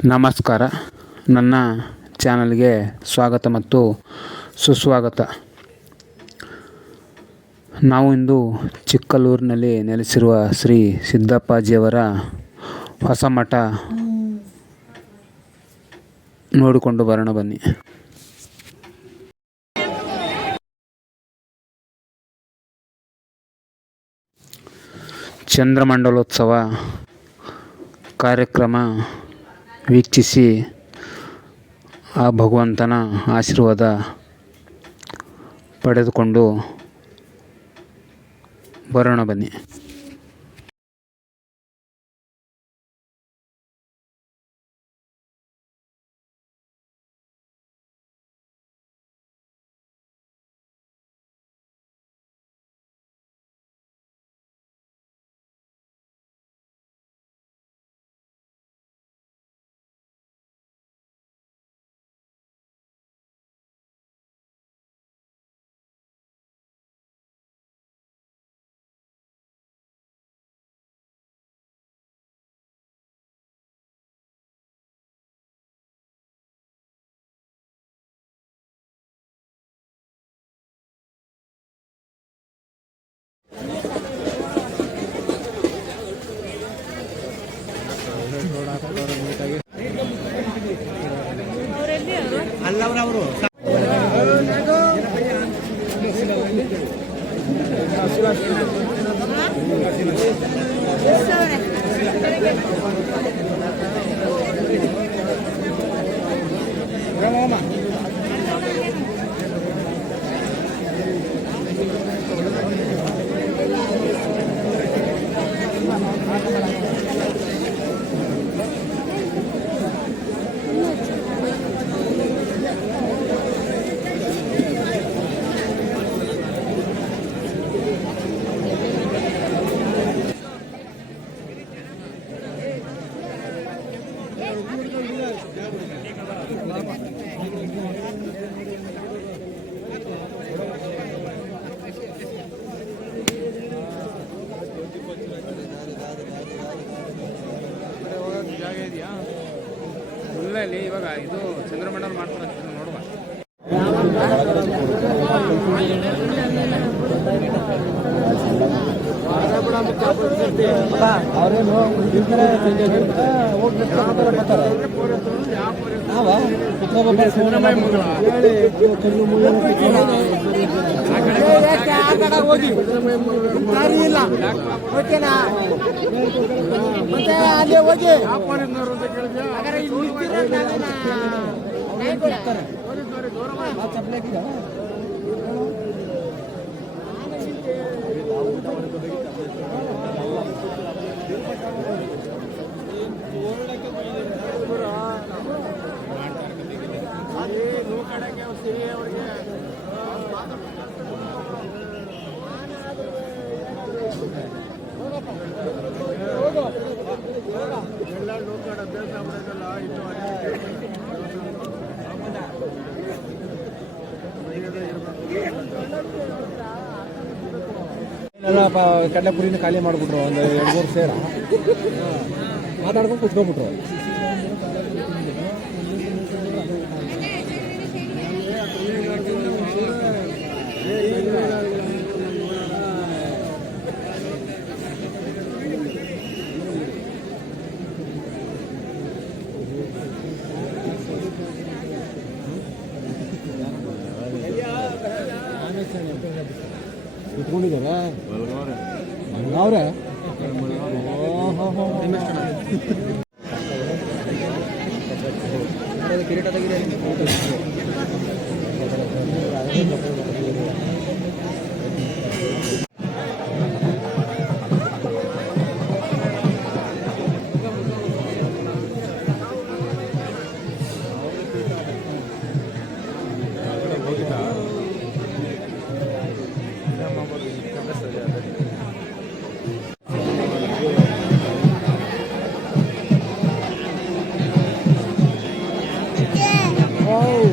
ನಮಸ್ಕಾರ. ನನ್ನ ಚಾನಲ್ಗೆ ಸ್ವಾಗತ ಮತ್ತು ಸುಸ್ವಾಗತ. ನಾವು ಇಂದು ಚಿಕ್ಕಲ್ಲೂರಿನಲ್ಲಿ ನೆಲೆಸಿರುವ ಶ್ರೀ ಸಿದ್ದಪ್ಪಾಜಿಯವರ ಹೊಸ ಮಠ ನೋಡಿಕೊಂಡು ಬರೋಣ ಬನ್ನಿ. ಚಂದ್ರಮಂಡಲೋತ್ಸವ ಕಾರ್ಯಕ್ರಮ ವೀಕ್ಷಿಸಿ ಆ ಭಗವಂತನ ಆಶೀರ್ವಾದ ಪಡೆದುಕೊಂಡು ಬರೋಣ ಬನ್ನಿ. ಅಲ್ಲವರವರು ಜಾಗ ಇದೆಯಾ ಉಳ್ಳಲ್ಲಿ ಇವಾಗ ಇದು ಚಂದ್ರಮಂಡಲ ಮಾಡ್ತಾರೆ ನೋಡುವ. ಕಡಲೆಪುರಿನ ಖಾಲಿ ಮಾಡಿಬಿಟ್ರು. ಒಂದು 2-3 ಸೇರ ಮಾತಾಡ್ಕೊಂಡು ಕುತ್ಕೊಬಿಟ್ರು. ಕುತ್ಕೊಂಡಿದ್ದಾರೆ ಅವ್ರೆ. ಕಿರೀಟ ತೆಗಿದೆ. Oh.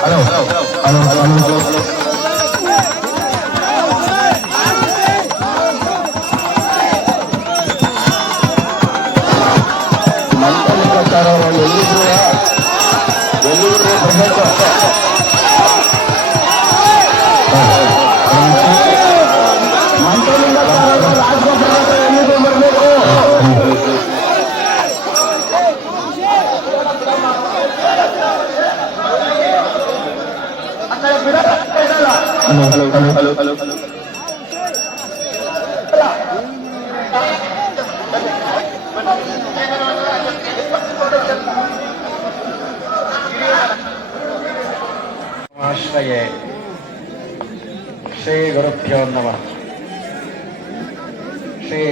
Hello hello hello hello hello ಮಂತ್ರಿಗಳು ಎಲ್ಲಿದ್ರು ಬರಬೇಕು. ಮಂತ್ರಿಗಳಿಂದ ರಾಜಗೋಪಾಲ ಎಲ್ಲಿಗೂ ಬರಬೇಕು. Hello hello hello hello hello ಆಶ್ರಯೇ ಶ್ರೀ ಗುರುಭ್ಯೋ ನಮಃ. ಶ್ರೀ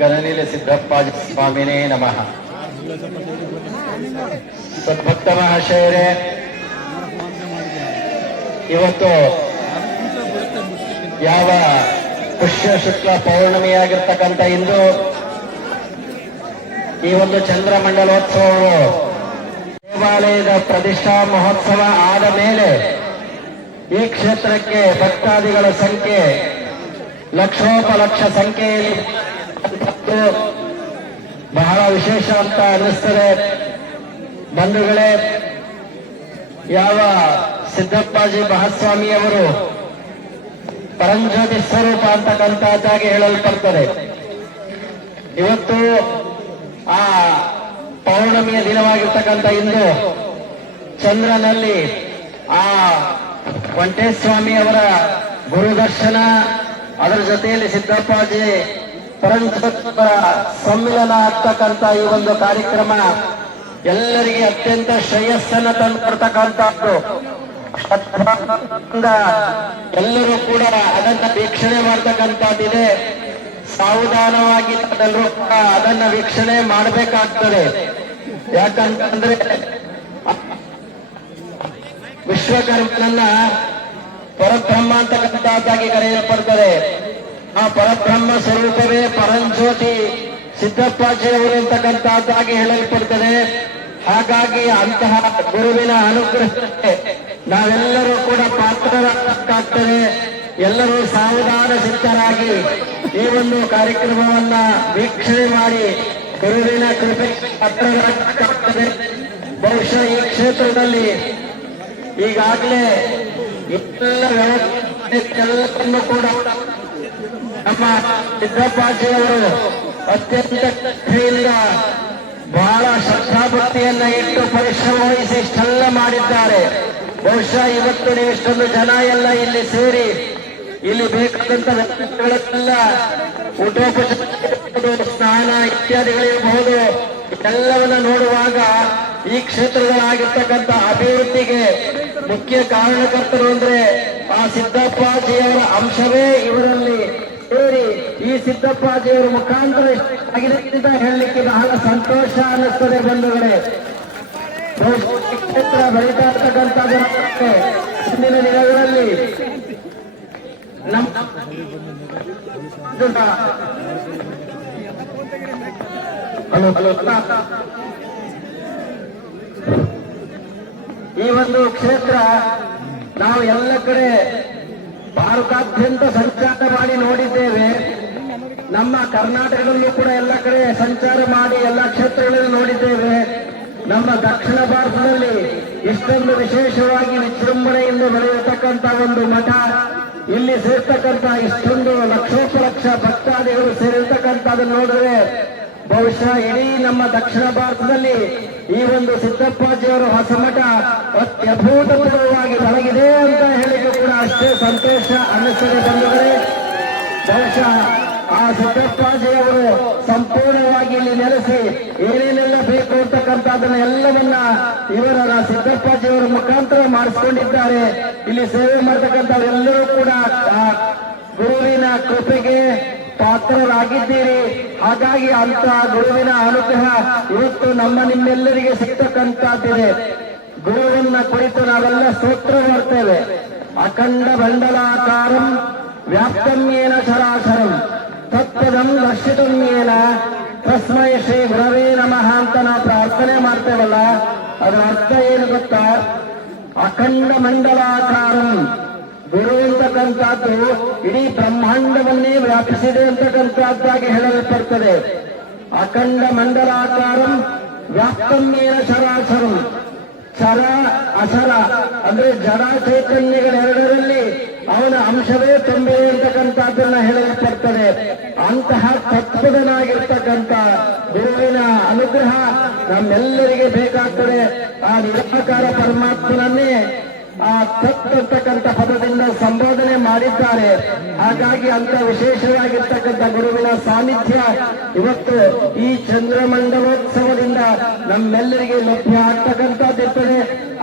ಗಣನೀಲ ಸಿದ್ದಪ್ಪಾಜಿ ಸ್ವಾಮಿನೇ ನಮಃ. ಸದ್ಭಕ್ತ ಮಹಾಶಯರೇ, ಇವತ್ತು ಯಾವ ಪುಷ್ಯ ಶುಕ್ಲ ಪೌರ್ಣಮಿಯಾಗಿರ್ತಕ್ಕಂಥ ಇಂದು ಈ ಒಂದು ಚಂದ್ರಮಂಡಲೋತ್ಸವವು ದೇವಾಲಯದ ಪ್ರತಿಷ್ಠಾ ಮಹೋತ್ಸವ ಆದ ಮೇಲೆ ಈ ಕ್ಷೇತ್ರಕ್ಕೆ ಭಕ್ತಾದಿಗಳ ಸಂಖ್ಯೆ ಲಕ್ಷೋಪಲಕ್ಷ ಸಂಖ್ಯೆಯಲ್ಲಿ ಬಹಳ ವಿಶೇಷ ಅಂತ ಅನ್ನಿಸ್ತದೆ. ಬಂಧುಗಳೇ, ಯಾವ ಸಿದ್ದಪ್ಪಾಜಿ ಮಹಾಸ್ವಾಮಿಯವರು ಪರಂಜ್ಯೋತಿ ಸ್ವರೂಪ ಅಂತಕ್ಕಂಥದ್ದಾಗಿ ಹೇಳಲ್ಪಡ್ತದೆ. ಇವತ್ತು ಆ ಪೌರ್ಣಮಿಯ ದಿನವಾಗಿರ್ತಕ್ಕಂಥ ಇಂದು ಚಂದ್ರನಲ್ಲಿ ಆ ವಂಟೇಸ್ವಾಮಿಯವರ ಗುರುದರ್ಶನ, ಅದರ ಜೊತೆಯಲ್ಲಿ ಸಿದ್ದಪ್ಪಾಜಿ ಪರಂಜ್ಯೋತಿಯವರ ಸಮ್ಮಿಲನ ಆಗ್ತಕ್ಕಂಥ ಈ ಒಂದು ಕಾರ್ಯಕ್ರಮ ಎಲ್ಲರಿಗೆ ಅತ್ಯಂತ ಶ್ರೇಯಸ್ಸನ್ನು ತಂದುಕೊಡ್ತಕ್ಕಂಥದ್ದು. ಎಲ್ಲರೂ ಕೂಡ ಅದನ್ನ ವೀಕ್ಷಣೆ ಮಾಡ್ತಕ್ಕಂಥದ್ದಿದೆ. ಸಾವಧಾನವಾಗಿ ಎಲ್ಲರೂ ಕೂಡ ಅದನ್ನ ವೀಕ್ಷಣೆ ಮಾಡಬೇಕಾಗ್ತದೆ. ಯಾಕಂತಂದ್ರೆ ವಿಶ್ವಕರ್ಮನನ್ನ ಪರಬ್ರಹ್ಮ ಅಂತಕ್ಕಂಥದ್ದಾಗಿ ಕರೆಯಲ್ಪಡ್ತದೆ. ಆ ಪರಬ್ರಹ್ಮ ಸ್ವರೂಪವೇ ಪರಂಜ್ಯೋತಿ ಸಿದ್ದಪ್ಪಾಜಿಯವರು ಅಂತಕ್ಕಂಥದ್ದಾಗಿ ಹೇಳಲ್ಪಡ್ತದೆ. ಹಾಗಾಗಿ ಅಂತಹ ಗುರುವಿನ ಅನುಗ್ರಹಕ್ಕೆ ನಾವೆಲ್ಲರೂ ಕೂಡ ಪಾತ್ರರಾಗಬೇಕಾಗ್ತದೆ. ಎಲ್ಲರೂ ಸಾವಧಾನ ಸಿದ್ಧರಾಗಿ ಈ ಒಂದು ಕಾರ್ಯಕ್ರಮವನ್ನ ವೀಕ್ಷಣೆ ಮಾಡಿ ಗುರುವಿನ ಕೃಪೆ ಪಾತ್ರರಾಗಬೇಕಾಗ್ತದೆ. ಬಹುಶಃ ಈ ಕ್ಷೇತ್ರದಲ್ಲಿ ಈಗಾಗಲೇ ಎಲ್ಲ ವ್ಯವಸ್ಥೆಯನ್ನು ಕೂಡ ನಮ್ಮ ಸಿದ್ದಪ್ಪಾಜಿಯವರು ಅತ್ಯಂತ ಶ್ರದ್ಧೆಯಿಂದ ಬಹಳ ಶ್ರದ್ಧಾಭಕ್ತಿಯನ್ನ ಇಟ್ಟು ಪರಿಶ್ರಮ ವಹಿಸಿ ಇಷ್ಟೆಲ್ಲ ಮಾಡಿದ್ದಾರೆ. ಬಹುಶಃ ಇವತ್ತು ನೀವು ಇಷ್ಟೊಂದು ಜನ ಎಲ್ಲ ಇಲ್ಲಿ ಸೇರಿ ಇಲ್ಲಿ ಬೇಕಾದಂತ ವ್ಯಕ್ತಿಗಳೆಲ್ಲ ಊಟೋಪಚಾರ, ಸ್ನಾನ ಇತ್ಯಾದಿಗಳಿರಬಹುದು. ಎಲ್ಲವನ್ನ ನೋಡುವಾಗ ಈ ಕ್ಷೇತ್ರಗಳಾಗಿರ್ತಕ್ಕಂಥ ಅಭಿವೃದ್ಧಿಗೆ ಮುಖ್ಯ ಕಾರಣಕರ್ತರು ಅಂದ್ರೆ ಆ ಸಿದ್ದಪ್ಪಾಜಿಯವರ ಅಂಶವೇ ಇವರಲ್ಲಿ ಸೇರಿ ಈ ಸಿದ್ದಪ್ಪಾಜಿಯವರ ಮುಖಾಂತರ ಆಗಿದೆ ಅಂತ ಹೇಳಲಿಕ್ಕೆ ಬಹಳ ಸಂತೋಷ ಅನ್ನಿಸ್ತದೆ ಬಂಧುಗಳೇ. ಕ್ಷೇತ್ರ ಬೆಳೀತಾ ಇರ್ತಕ್ಕಂಥದ್ದು ಮುಂದಿನ ದಿನಗಳಲ್ಲಿ ನಮ್ಮ ಈ ಒಂದು ಕ್ಷೇತ್ರ ನಾವು ಎಲ್ಲ ಕಡೆ ಭಾರತಾದ್ಯಂತ ಸಂಚಾರ ಮಾಡಿ ನೋಡಿದ್ದೇವೆ. ನಮ್ಮ ಕರ್ನಾಟಕದಲ್ಲೂ ಕೂಡ ಎಲ್ಲ ಕಡೆ ಸಂಚಾರ ಮಾಡಿ ಎಲ್ಲ ಕ್ಷೇತ್ರಗಳನ್ನು ನೋಡಿದ್ದೇವೆ. ನಮ್ಮ ದಕ್ಷಿಣ ಭಾರತದಲ್ಲಿ ಇಷ್ಟೊಂದು ವಿಶೇಷವಾಗಿ ವಿಜೃಂಭಣೆಯಿಂದ ಬೆಳೆಯತಕ್ಕಂಥ ಒಂದು ಮಠ, ಇಲ್ಲಿ ಸೇರ್ತಕ್ಕಂಥ ಇಷ್ಟೊಂದು ಲಕ್ಷೋಪಲಕ್ಷ ಭಕ್ತಾದಿಗಳು ಸೇರಿರ್ತಕ್ಕಂಥದ್ದನ್ನು ನೋಡಿದ್ರೆ ಬಹುಶಃ ಇಡೀ ನಮ್ಮ ದಕ್ಷಿಣ ಭಾರತದಲ್ಲಿ ಈ ಒಂದು ಸಿದ್ದಪ್ಪಾಜಿಯವರ ಹೊಸ ಮಠ ಅತ್ಯಭೂತಪೂರ್ವವಾಗಿ ಬೆಳಗಿದೆ ಅಂತ ಹೇಳಿದ್ರು ಕೂಡ ಅಷ್ಟೇ ಸಂತೋಷ ಅನ್ನಿಸ್ತದೆ ಬಂಧುಗಳೇ. ಬಹುಶಃ ಆ ಸಿದ್ದಪ್ಪಾಜಿಯವರು ಸಂಪೂರ್ಣವಾಗಿ ಇಲ್ಲಿ ನೆಲೆಸಿ ಏನೇನೆಲ್ಲ ಬೇಕು ಅಂತಕ್ಕಂಥದ್ದನ್ನ ಎಲ್ಲವನ್ನ ಇವರ ಸಿದ್ದಪ್ಪಾಜಿಯವರ ಮುಖಾಂತರ ಮಾಡಿಸ್ಕೊಂಡಿದ್ದಾರೆ. ಇಲ್ಲಿ ಸೇವೆ ಮಾಡತಕ್ಕಂಥವರೆಲ್ಲರೂ ಕೂಡ ಗುರುವಿನ ಕೃಪೆಗೆ ಪಾತ್ರರಾಗಿದ್ದೀರಿ. ಹಾಗಾಗಿ ಅಂತ ಗುರುವಿನ ಅನುಗ್ರಹ ಇವತ್ತು ನಿಮ್ಮೆಲ್ಲರಿಗೆ ಸಿಗ್ತಕ್ಕಂಥದ್ದಿದೆ. ಗುರುವನ್ನ ಕುರಿತು ನಾವೆಲ್ಲ ಸ್ತೋತ್ರ ಮಾಡ್ತೇವೆ. ಅಖಂಡ ಮಂಡಲಾಕಾರಂ ವ್ಯಾಪ್ತಮ್ಯೇನ ಚರಾಚರಂ ತತ್ಪದಂ ದರ್ಶಿತಮ್ಯೇನ ತಸ್ಮೈ ಶ್ರೀ ಗುರವೇ ನಮಃ ಅಂತ ನಾವು ಪ್ರಾರ್ಥನೆ ಮಾಡ್ತೇವಲ್ಲ, ಅದರ ಅರ್ಥ ಏನು ಗೊತ್ತಾ? ಅಖಂಡ ಮಂಡಲಾಕಾರಂ ಗುರು ಅಂತಕ್ಕಂಥದ್ದು ಇಡೀ ಬ್ರಹ್ಮಾಂಡವನ್ನೇ ವ್ಯಾಪಿಸಿದೆ ಅಂತಕ್ಕಂಥದ್ದಾಗಿ ಹೇಳಲ್ಪಡ್ತದೆ. ಅಖಂಡ ಮಂಡಲಾಕಾರಂ ವ್ಯಾಪ್ತಮ್ಯೇನ ಚರಾಚರಂ, ಚರ ಅಚರ ಅಂದ್ರೆ ಜಡ ಚೈತನ್ಯಗಳೆರಡರಲ್ಲಿ ಅವನ ಅಂಶವೇ ತುಂಬಿದೆ ಅಂತಕ್ಕಂಥದ್ದನ್ನ ಹೇಳಲ್ಪಡ್ತದೆ. ಅಂತಹ ತತ್ವದನಾಗಿರ್ತಕ್ಕಂಥ ಗುರುವಿನ ಅನುಗ್ರಹ ನಮ್ಮೆಲ್ಲರಿಗೆ ಬೇಕಾಗ್ತದೆ. ಆ ನಿರಾಕಾರ ಪರಮಾತ್ಮನನ್ನೇ ಆ ತತ್ವರ್ತಕ್ಕಂಥ ಪದದಿಂದ ಸಂಬೋಧನೆ ಮಾಡಿದ್ದಾರೆ. ಹಾಗಾಗಿ ಅಂತ ವಿಶೇಷವಾಗಿರ್ತಕ್ಕಂಥ ಗುರುವಿನ ಸಾನ್ನಿಧ್ಯ ಇವತ್ತು ಈ ಚಂದ್ರಮಂಡಲೋತ್ಸವದಿಂದ ನಮ್ಮೆಲ್ಲರಿಗೆ ಲಭ್ಯ ಆಗ್ತಕ್ಕಂಥದ್ದಿರ್ತದೆ.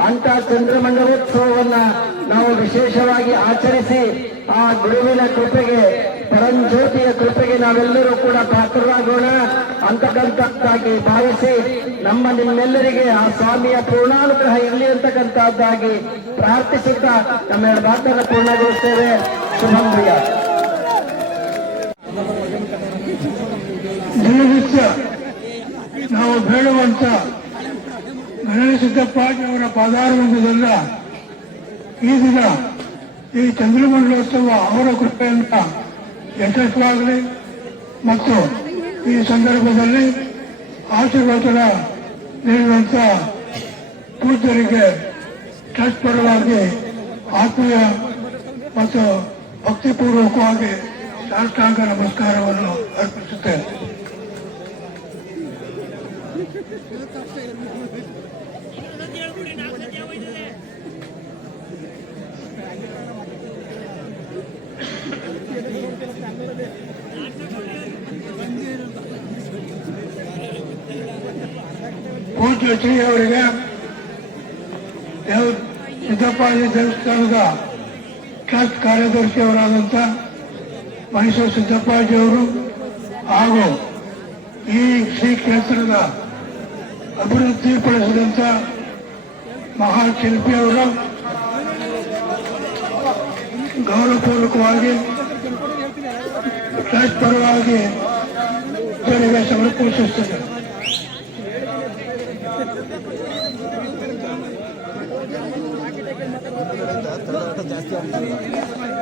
ಅಂತ ಚಂದ್ರಮಂಡಲೋತ್ಸವವನ್ನ ನಾವು ವಿಶೇಷವಾಗಿ ಆಚರಿಸಿ ಆ ಗುರುವಿನ ಕೃಪೆಗೆ, ಪರಂಜ್ಯೋತಿಯ ಕೃಪೆಗೆ ನಾವೆಲ್ಲರೂ ಕೂಡ ಪಾತ್ರರಾಗೋಣ ಅಂತಕ್ಕಂಥದ್ದಾಗಿ ಭಾವಿಸಿ ನಿಮ್ಮೆಲ್ಲರಿಗೆ ಆ ಸ್ವಾಮಿಯ ಪೂರ್ಣಾನುಗ್ರಹ ಇರಲಿ ಅಂತಕ್ಕಂಥದ್ದಾಗಿ ಪ್ರಾರ್ಥಿಸುತ್ತಾ ನಮ್ಮ ಎರಡು ಮಾತನ್ನು ಪೂರ್ಣಗೊಳಿಸ್ತೇವೆ. ಶುಭಂಭ್ರಿಯ. ದಿನನಿತ್ಯ ನಾವು ಬೇಡುವಂತ ಗಣೇಶ ಸಿದ್ದಪ್ಪಾಜಿಯವರ ಪಾದಾರವಿಂದದಿಂದ ಈ ದಿನ ಈ ಚಂದ್ರಮಂಡಲೋತ್ಸವ ಅವರ ಕೃಪೆಯಿಂದ ಯಶಸ್ವಾಗಲಿ ಮತ್ತು ಈ ಸಂದರ್ಭದಲ್ಲಿ ಆಶೀರ್ವಚನ ನೀಡುವಂತ ಪೂಜ್ಯರಿಗೆ ಟ್ರಸ್ಟ್ ಪರವಾಗಿ ಆತ್ಮೀಯ ಮತ್ತು ಭಕ್ತಿಪೂರ್ವಕವಾಗಿ ಸಾಷ್ಟಾಂಗ ನಮಸ್ಕಾರವನ್ನು ಅರ್ಪಿಸುತ್ತೇನೆ. ಪೂಜ್ಯ ಶ್ರೀ ಅವರಿಗೆ ಸಿದ್ದಪ್ಪಾಜಿ ದೇವಸ್ಥಾನದ ಟ್ರಸ್ಟ್ ಕಾರ್ಯದರ್ಶಿಯವರಾದಂಥ ಮೈಸೂರು ಸಿದ್ದಪ್ಪಾಜಿಯವರು ಹಾಗೂ ಈ ಶ್ರೀ ಕ್ಷೇತ್ರದ ಅಭಿವೃದ್ಧಿಪಡಿಸಿದಂಥ ಮಹಾಶಿಲ್ಪಿಯವರು ಗೌರವಪೂರ್ವಕವಾಗಿ ಟ್ರಸ್ಟ್ ಪರವಾಗಿ ಇವರಿಗೆ ಸಮರ್ಪಿಸುತ್ತದೆ. ಜಾಸ್ತಿ